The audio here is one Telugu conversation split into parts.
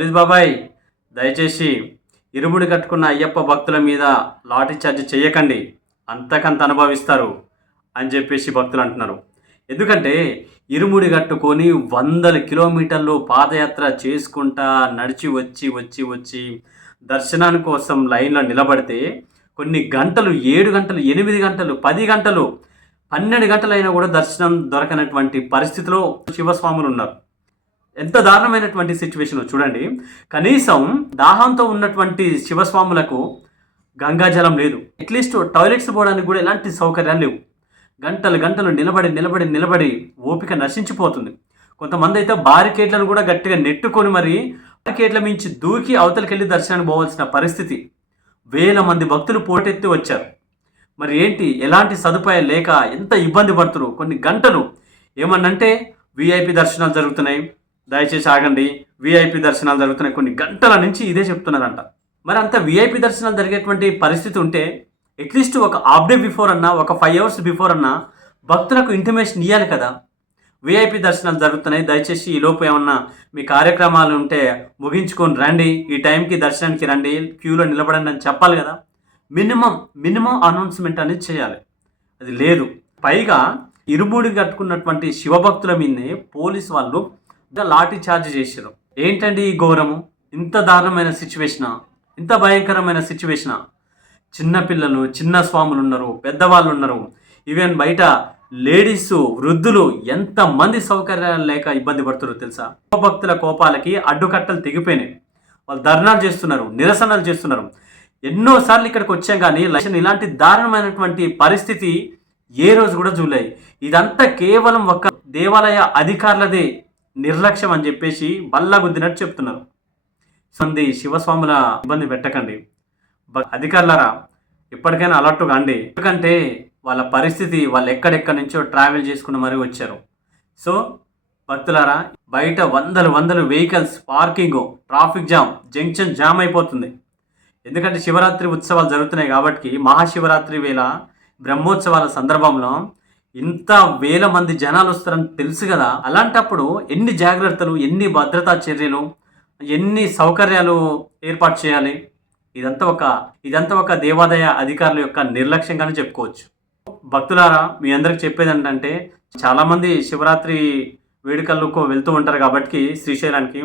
పోలీస్ బాబాయ్ దయచేసి ఇరుముడి కట్టుకున్న అయ్యప్ప భక్తుల మీద లాఠీ చార్జ్ చేయకండి, అంతకంత అనుభవిస్తారు అని చెప్పేసి భక్తులు అంటున్నారు. ఎందుకంటే ఇరుముడి కట్టుకొని వందల కిలోమీటర్లు పాదయాత్ర చేసుకుంటా నడిచి వచ్చి వచ్చి వచ్చి దర్శనాని కోసం లైన్లో నిలబడితే కొన్ని గంటలు 7 గంటలు 8 గంటలు 10 గంటలు 12 గంటలైనా కూడా దర్శనం దొరకనటువంటి పరిస్థితిలో శివస్వాములు ఉన్నారు. ఎంత దారుణమైనటువంటి సిచ్యువేషన్ చూడండి. కనీసం దాహంతో ఉన్నటువంటి శివస్వాములకు గంగాజలం లేదు, అట్లీస్ట్ టాయిలెట్స్ పోవడానికి కూడా ఎలాంటి సౌకర్యాలు లేవు. గంటలు గంటలు నిలబడి నిలబడి నిలబడి ఓపిక నశించిపోతుంది. కొంతమంది అయితే బారికేట్లను కూడా గట్టిగా నెట్టుకొని మరి బారికేట్ల మించి దూకి అవతలికి వెళ్ళి దర్శనానికి పోవాల్సిన పరిస్థితి. వేల మంది భక్తులు పోటెత్తి వచ్చారు. మరి ఏంటి, ఎలాంటి సదుపాయాలు లేక ఎంత ఇబ్బంది పడుతున్నారు. కొన్ని గంటలు ఏమన్నంటే విఐపి దర్శనాలు జరుగుతున్నాయి, దయచేసి ఆగండి, విఐపి దర్శనాలు జరుగుతున్నాయి, కొన్ని గంటల నుంచి ఇదే చెప్తున్నారంట. మరి అంత విఐపి దర్శనాలు జరిగేటువంటి పరిస్థితి ఉంటే అట్లీస్ట్ ఒక హాఫ్ డే బిఫోర్ అన్నా, ఒక 5 hours బిఫోర్ అన్నా భక్తులకు ఇంటిమేషన్ ఇవ్వాలి కదా. విఐపి దర్శనాలు జరుగుతున్నాయి, దయచేసి ఈ లోపు ఏమన్నా మీ కార్యక్రమాలు ఉంటే ముగించుకొని రండి, ఈ టైంకి దర్శనానికి రండి, క్యూలో నిలబడండి అని చెప్పాలి కదా. మినిమం అనౌన్స్మెంట్ అనేది చేయాలి, అది లేదు. పైగా ఇరుముడి కట్టుకున్నటువంటి శివభక్తుల మీదనే పోలీసు వాళ్ళు లాఠీ చార్జ్ చేశారు. ఏంటండి ఈ ఘోరము? ఇంత దారుణమైన సిచ్యువేషనా, ఇంత భయంకరమైన సిచ్యువేషనా? చిన్నపిల్లలు, చిన్న స్వాములు ఉన్నారు, పెద్దవాళ్ళు ఉన్నారు, ఈవెన్ బయట లేడీస్, వృద్ధులు, ఎంతమంది సౌకర్యాలు లేక ఇబ్బంది పడుతున్నారు తెలుసా. భక్తుల కోపాలకి అడ్డుకట్టలు తెగిపోయినాయి. వాళ్ళు ధర్నాలు చేస్తున్నారు, నిరసనలు చేస్తున్నారు. ఎన్నోసార్లు ఇక్కడికి వచ్చాం కానీ ఇలాంటి దారుణమైనటువంటి పరిస్థితి ఏ రోజు కూడా చూడలేదు. ఇదంతా కేవలం ఒక దేవాలయ అధికారులదే నిర్లక్ష్యం అని చెప్పేసి బల్ల గుద్దినట్టు చెప్తున్నారు. మంది శివస్వాముల ఇబ్బంది పెట్టకండి, అధికారులరా ఇప్పటికైనా అలర్ట్ కాండి. ఎందుకంటే వాళ్ళ పరిస్థితి, వాళ్ళు ఎక్కడెక్కడి నుంచో ట్రావెల్ చేసుకుని మరీ వచ్చారు. సో భక్తులారా, బయట వందలు vehicles parking, traffic jam, junction jam అయిపోతుంది. ఎందుకంటే శివరాత్రి ఉత్సవాలు జరుగుతున్నాయి కాబట్టి, మహాశివరాత్రి వేళ బ్రహ్మోత్సవాల సందర్భంలో ఇంత వేల మంది జనాలు వస్తారని తెలుసు కదా. అలాంటప్పుడు ఎన్ని జాగ్రత్తలు, ఎన్ని భద్రతా చర్యలు, ఎన్ని సౌకర్యాలు ఏర్పాటు చేయాలి. ఇదంతా ఒక దేవాదాయ అధికారుల యొక్క నిర్లక్ష్యంగానే చెప్పుకోవచ్చు. భక్తులారా, మీ అందరికి చెప్పేది ఏంటంటే, చాలామంది శివరాత్రి వేడుకలకు వెళ్తూ ఉంటారు కాబట్టి శ్రీశైలానికి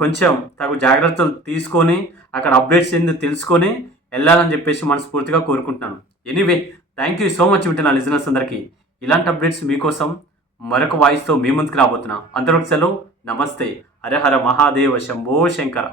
కొంచెం తగు జాగ్రత్తలు తీసుకొని అక్కడ అప్డేట్స్ ఏందో తెలుసుకొని వెళ్ళాలని చెప్పేసి మనస్ఫూర్తిగా కోరుకుంటున్నాను. Anyway, thank you so much వింటున్న లిజనర్స్ అందరికీ. ఇలాంటి అప్డేట్స్ మీకోసం మరొక వాయిస్తో మీ ముందుకు రాబోతున్నా. అందరికి సెలవు, నమస్తే, హర హర మహాదేవ, శంభో శంకర.